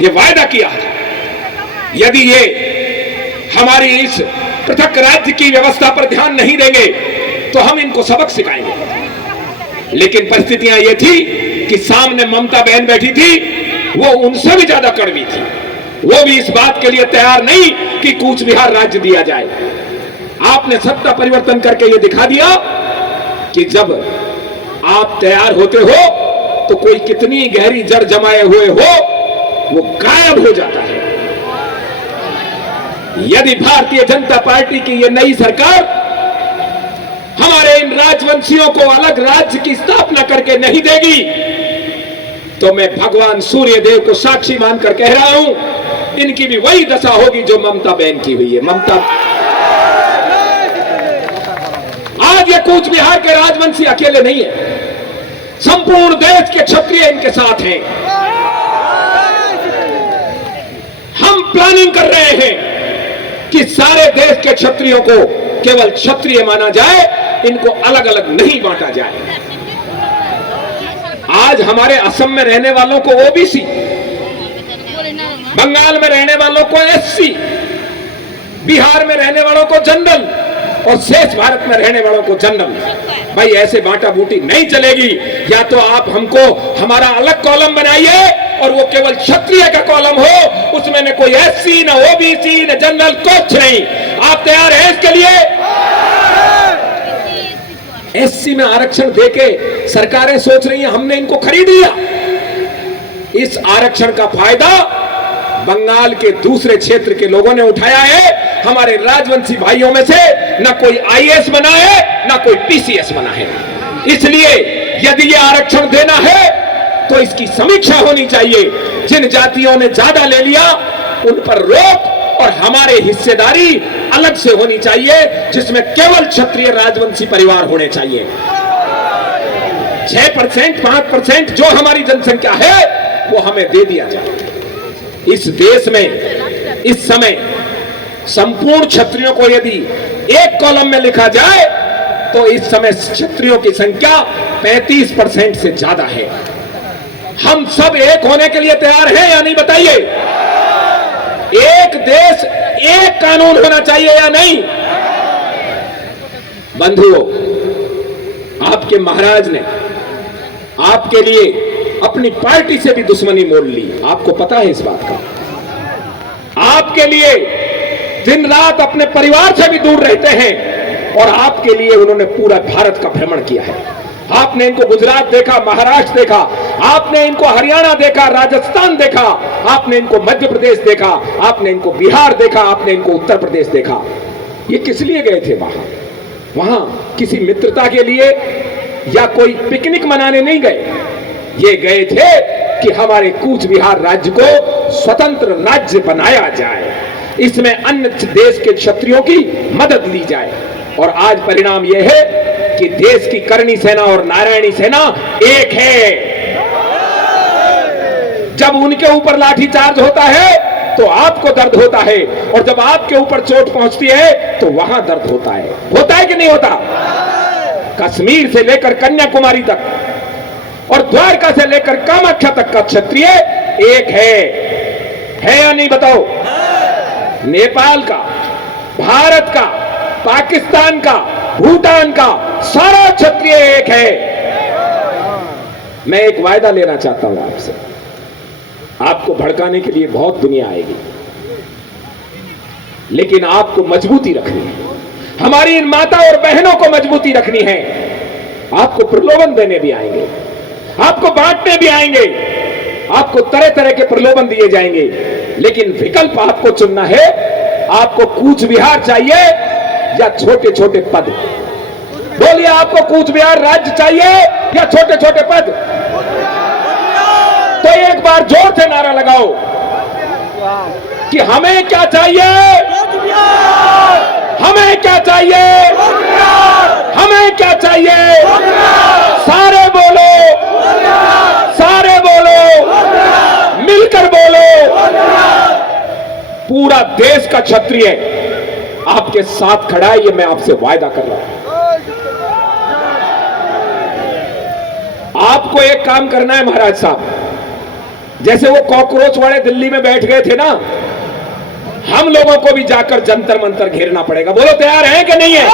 ये वायदा किया है, यदि ये हमारी इस पृथक राज्य की व्यवस्था पर ध्यान नहीं देंगे तो हम इनको सबक सिखाएंगे। लेकिन परिस्थितियां ये थी कि सामने ममता बहन बैठी थी, वो उनसे भी ज्यादा कड़वी थी। वो भी इस बात के लिए तैयार नहीं कि कूच बिहार राज्य दिया जाए। आपने सत्ता परिवर्तन करके ये दिखा दिया कि जब आप तैयार होते हो तो कोई कितनी गहरी जड़ जमाए हुए हो वो गायब हो जाता है। यदि भारतीय जनता पार्टी की ये नई सरकार हमारे इन राजवंशियों को अलग राज्य की स्थापना करके नहीं देगी तो मैं भगवान सूर्य देव को साक्षी मानकर कह रहा हूं, इनकी भी वही दशा होगी जो ममता बहन की हुई है। ममता आज ये कूच बिहार के राजवंशी अकेले नहीं है, संपूर्ण देश के क्षत्रिय इनके साथ हैं। हम प्लानिंग कर रहे हैं कि सारे देश के क्षत्रियों को केवल क्षत्रिय माना जाए, इनको अलग अलग नहीं बांटा जाए। आज हमारे असम में रहने वालों को ओबीसी, बंगाल में रहने वालों को एससी, बिहार में रहने वालों को जनरल और शेष भारत में रहने वालों को जनरल। भाई ऐसे बांटा बूटी नहीं चलेगी। या तो आप हमको हमारा अलग कॉलम बनाइए और वो केवल क्षत्रिय का कॉलम हो, उसमें न कोई एससी, न ओबीसी, न जनरल, कुछ नहीं। आप तैयार हैं इसके लिए? एससी में आरक्षण देके सरकारें सोच रही हैं हमने इनको खरीद लिया। इस आरक्षण का फायदा बंगाल के दूसरे क्षेत्र के लोगों ने उठाया है। हमारे राजवंशी भाइयों में से न कोई आईएएस बना है, न कोई पीसीएस बना है। इसलिए यदि ये आरक्षण देना है तो इसकी समीक्षा होनी चाहिए। जिन जातियों ने ज्यादा ले लिया उन पर रोक और हमारे हिस्सेदारी अलग से होनी चाहिए, जिसमें केवल क्षत्रिय राजवंशी परिवार होने चाहिए। 6%, 5% जो हमारी जनसंख्या है वो हमें दे दिया जाए। इस देश में इस समय संपूर्ण क्षत्रियों को यदि एक कॉलम में लिखा जाए तो इस समय क्षत्रियों की संख्या 35% से ज्यादा है। हम सब एक होने के लिए तैयार हैं या नहीं, बताइए? एक देश, एक कानून होना चाहिए या नहीं? बंधुओं, आपके महाराज ने आपके लिए अपनी पार्टी से भी दुश्मनी मोल ली, आपको पता है इस बात का। आपके लिए दिन रात अपने परिवार से भी दूर रहते हैं और आपके लिए उन्होंने पूरा भारत का भ्रमण किया है। आपने इनको गुजरात देखा, महाराष्ट्र देखा, आपने इनको हरियाणा देखा, राजस्थान देखा, आपने इनको मध्य प्रदेश देखा, आपने इनको बिहार देखा, आपने इनको उत्तर प्रदेश देखा। ये किस लिए गए थे वहां किसी मित्रता के लिए या कोई पिकनिक मनाने नहीं गए। ये गए थे कि हमारे कूच बिहार राज्य को स्वतंत्र राज्य बनाया जाए, इसमें अन्य देश के क्षत्रियों की मदद ली जाए। और आज परिणाम यह है कि देश की करणी सेना और नारायणी सेना एक है। जब उनके ऊपर लाठीचार्ज होता है तो आपको दर्द होता है, और जब आपके ऊपर चोट पहुंचती है तो वहां दर्द होता है कि नहीं होता? कश्मीर से लेकर कन्याकुमारी तक और द्वारका से लेकर कामाख्या तक का क्षत्रिय एक है या नहीं, बताओ? नेपाल का, भारत का, पाकिस्तान का, भूटान का सारा क्षत्रिय एक है। मैं एक वायदा लेना चाहता हूं आपसे। आपको भड़काने के लिए बहुत दुनिया आएगी, लेकिन आपको मजबूती रखनी है। हमारी इन माता और बहनों को मजबूती रखनी है। आपको प्रलोभन देने भी आएंगे, आपको बांटने भी आएंगे, आपको तरह तरह के प्रलोभन दिए जाएंगे, लेकिन विकल्प आपको चुनना है। आपको कूच बिहार चाहिए या छोटे छोटे पद? बोलिए, आपको कूच बिहार राज्य चाहिए या छोटे छोटे पद? तो एक बार जोर से नारा लगाओ कि हमें क्या चाहिए, हमें क्या चाहिए, हमें क्या चाहिए? सारे बोलो, सारे बोलो, मिलकर बोलो। पूरा देश का क्षत्रिय आपके साथ खड़ा है, ये मैं आपसे वायदा कर रहा हूं। आपको एक काम करना है महाराज साहब, जैसे वो कॉकरोच वाले दिल्ली में बैठ गए थे ना, हम लोगों को भी जाकर जंतर मंतर घेरना पड़ेगा। बोलो तैयार है कि नहीं है?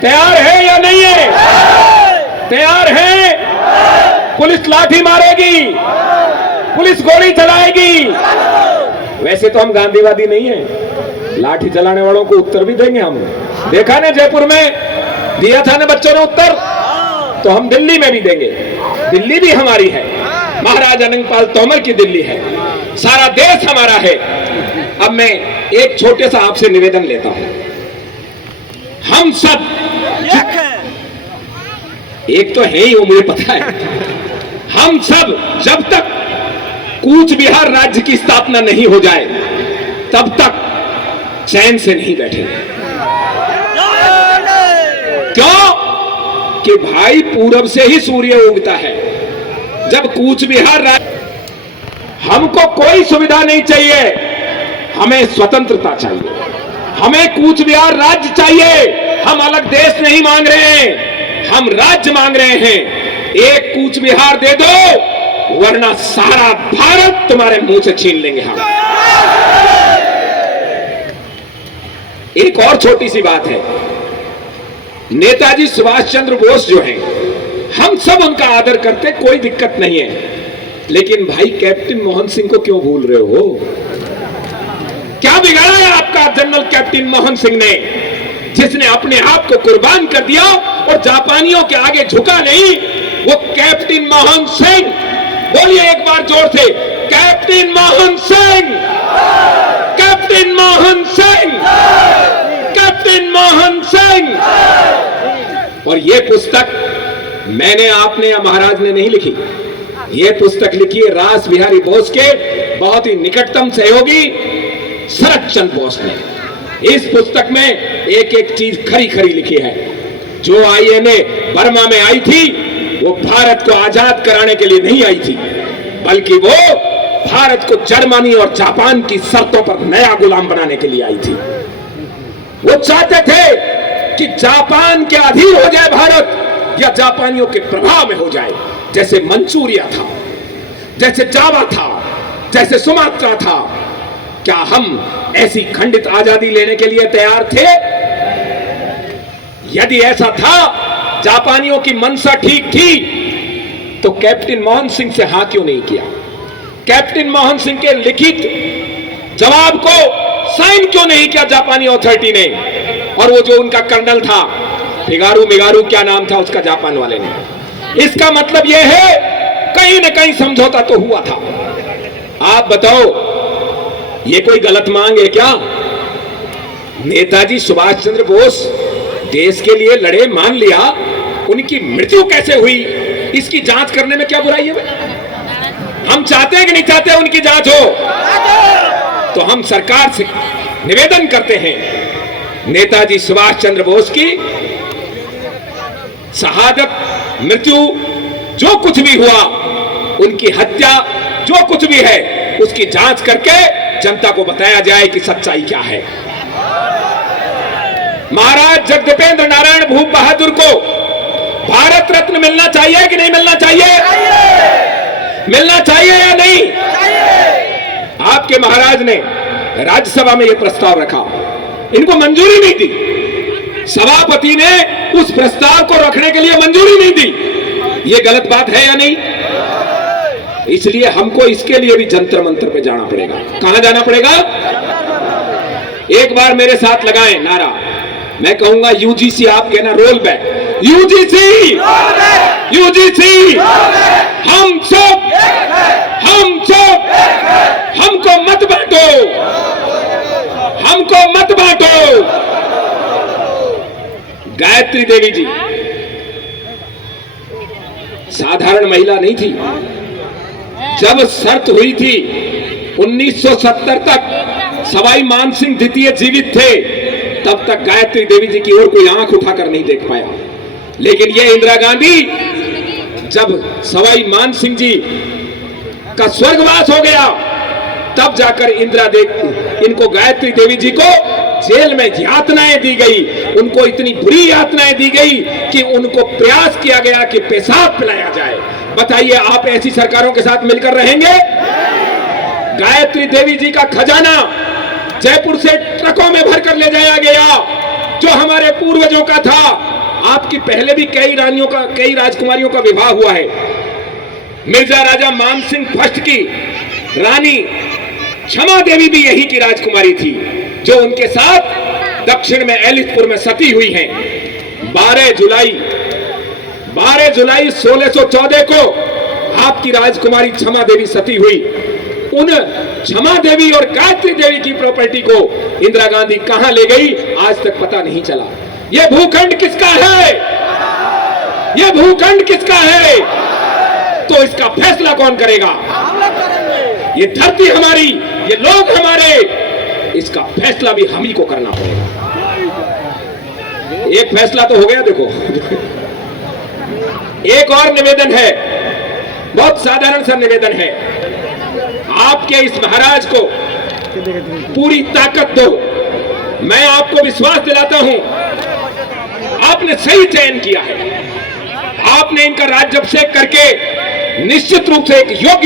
तैयार है या नहीं है? तैयार है? पुलिस लाठी मारेगी, पुलिस गोली चलाएगी। वैसे तो हम गांधीवादी नहीं है, लाठी चलाने वालों को उत्तर भी देंगे हम। देखा ना जयपुर में दिया था ना बच्चों ने उत्तर, तो हम दिल्ली में भी देंगे। दिल्ली भी हमारी है, महाराजा नंगपाल तोमर की दिल्ली है, सारा देश हमारा है। अब मैं एक छोटे सा आपसे निवेदन लेता हूं, हम सब एक तो है ही वो मुझे पता है, हम सब जब तक कूच बिहार राज्य की स्थापना नहीं हो जाए तब तक चैन से नहीं बैठेंगे। क्यों? कि भाई पूरब से ही सूर्य उगता है। जब कूच बिहार राज्य, हमको कोई सुविधा नहीं चाहिए, हमें स्वतंत्रता चाहिए, हमें कूच बिहार राज्य चाहिए। हम अलग देश नहीं मांग रहे हैं, हम राज्य मांग रहे हैं। एक कूच बिहार दे दो, वरना सारा भारत तुम्हारे मुंह से छीन लेंगे हम। एक और छोटी सी बात है, नेताजी सुभाष चंद्र बोस जो हैं, हम सब उनका आदर करते, कोई दिक्कत नहीं है, लेकिन भाई कैप्टन मोहन सिंह को क्यों भूल रहे हो? क्या बिगाड़ा है आपका जनरल कैप्टन मोहन सिंह ने, जिसने अपने आप को कुर्बान कर दिया और जापानियों के आगे झुका नहीं? वो कैप्टन मोहन सिंह, बोलिए एक बार जोर से, captain Mohan Singh, captain Mohan Singh, captain Mohan Singh. और ये पुस्तक मैंने, आपने या महाराज ने नहीं लिखी, ये पुस्तक लिखी है रास बिहारी बोस के बहुत ही निकटतम सहयोगी शरद चंद्र बोस ने। इस पुस्तक में एक एक चीज खरी खरी लिखी है। जो आईएनए बर्मा में आई थी, वो भारत को आजाद कराने के लिए नहीं आई थी, बल्कि वो भारत को जर्मनी और जापान की शर्तों पर नया गुलाम बनाने के लिए आई थी। वो चाहते थे कि जापान के अधीन हो जाए भारत, या जापानियों के प्रभाव में हो जाए, जैसे मंचूरिया था, जैसे जावा था, जैसे सुमात्रा था। क्या हम ऐसी खंडित आजादी लेने के लिए तैयार थे? यदि ऐसा था, जापानियों की मंशा ठीक थी, तो कैप्टन मोहन सिंह से हां क्यों नहीं किया? कैप्टन मोहन सिंह के लिखित जवाब को साइन क्यों नहीं किया जापानी अथॉरिटी ने? और वो जो उनका कर्नल था, फिगारू मिगारू क्या नाम था उसका, जापान वाले ने। इसका मतलब यह है कहीं ना कहीं समझौता तो हुआ था। आप बताओ, ये कोई गलत मांग है क्या? नेताजी सुभाष चंद्र बोस देश के लिए लड़े, मान लिया, उनकी मृत्यु कैसे हुई इसकी जांच करने में क्या बुराई है भाई? हम चाहते हैं कि नहीं चाहते उनकी जांच हो? तो हम सरकार से निवेदन करते हैं, नेताजी सुभाष चंद्र बोस की शहादत, मृत्यु, जो कुछ भी हुआ, उनकी हत्या, जो कुछ भी है, उसकी जांच करके जनता को बताया जाए कि सच्चाई क्या है। महाराज जगदीपेंद्र नारायण भूप बहादुर को भारत रत्न मिलना चाहिए कि नहीं मिलना चाहिए? मिलना चाहिए या नहीं? आपके महाराज ने राज्यसभा में यह प्रस्ताव रखा, इनको मंजूरी नहीं दी, सभापति ने उस प्रस्ताव को रखने के लिए मंजूरी नहीं दी। यह गलत बात है या नहीं? इसलिए हमको इसके लिए भी जंतर मंतर पे जाना पड़ेगा। कहां जाना पड़ेगा? एक बार मेरे साथ लगाएं नारा, मैं कहूंगा यूजीसी, आप कहना रोल बैक। यूजीसी, यूजीसी, हम सब, हमको मत बांटो, हमको मत बांटो। गायत्री देवी जी साधारण महिला नहीं थी। जब शर्त हुई थी 1970 तक सवाई मानसिंह द्वितीय जीवित थे, तब तक गायत्री देवी जी की ओर कोई आंख उठाकर नहीं देख पाया। लेकिन ये इंदिरा गांधी, जब सवाई मानसिंह जी का स्वर्गवास हो गया, तब जाकर इनको गायत्री देवी जी को जेल में यातनाएं दी गई। उनको इतनी बुरी यातनाएं दी गई कि उनको प्रयास किया गया कि पेशाब पिलाया जाए, बताइए, आप ऐसी सरकारों के साथ मिलकर रहेंगे? गायत्री देवी जी का खजाना जयपुर से ट्रकों में भरकर ले जाया गया, जो हमारे पूर्वजों का था। आपकी पहले भी कई राजकुमारियों का विवाह हुआ है। मिर्जा राजा मान सिंह फर्स्ट की रानी क्षमा देवी भी यही की राजकुमारी थी, जो उनके साथ दक्षिण में एलिसपुर में सती हुई हैं। 12 जुलाई 1614 को आपकी राजकुमारी क्षमा देवी सती हुई। उन क्षमा देवी और गायत्री देवी की प्रॉपर्टी को इंदिरा गांधी कहां ले गई, आज तक पता नहीं चला। यह भूखंड किसका है? यह भूखंड किसका है? तो इसका फैसला कौन करेगा? ये धरती हमारी, ये लोग हमारे, इसका फैसला भी हम ही को करना पड़ेगा। एक फैसला तो हो गया, देखो। एक और निवेदन है, बहुत साधारण सा निवेदन है। आपके इस महाराज को पूरी ताकत दो। मैं आपको विश्वास दिलाता हूं, आपने सही चयन किया है। आपने इनका राज्याभिषेक करके निश्चित रूप से एक योग्य